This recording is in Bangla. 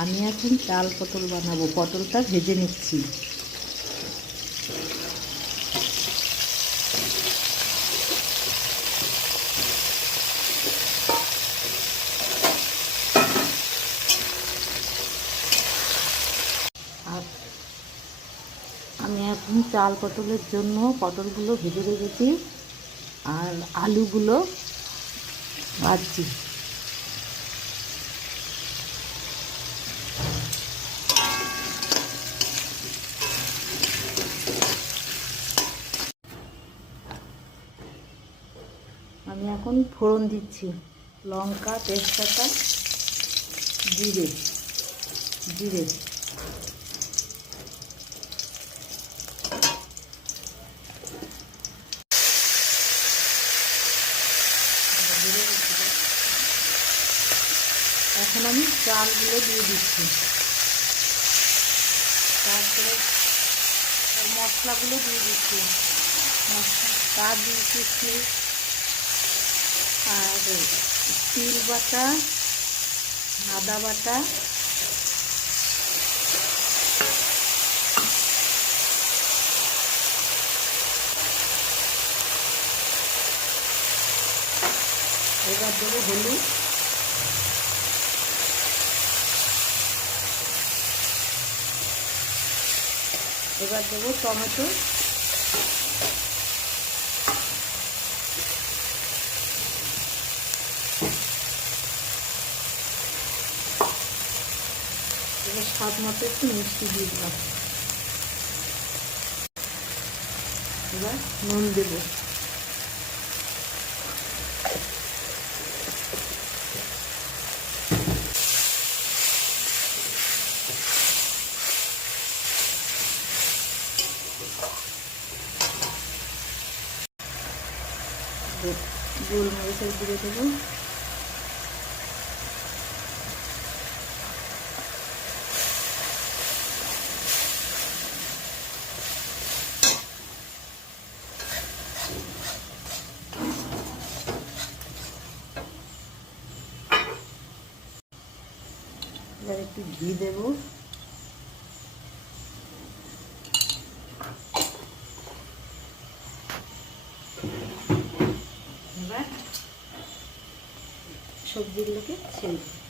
আমি এখন চাল পটল বানাবো। পটলটা ভেজে নিচ্ছি। আর আমি এখন চাল পটলের জন্য পটলগুলো ভেজে রেখেছি আর আলুগুলো ভাজছি। আমি এখন ফোড়ন দিচ্ছি। লঙ্কা, তেজপাতা, জিরে জিরে এখন আমি চালগুলো দিয়ে দিচ্ছি। তারপরে মশলাগুলো দিয়ে দিচ্ছি। কাজু, কিশমিশ আর তিল বাটা, আদা বাটা, এবার দেবো হলুদ, এবার দেবো টমেটো, এবার স্বাদ মতো একটু মিষ্টি দিয়ে দিলাম। এবার নুন দেবো। গোলমরিচের গুঁড়ো দেবো। এবার একটু ঘি দেবো। এবার সবজিগুলোকে ছেড়ে দেবো।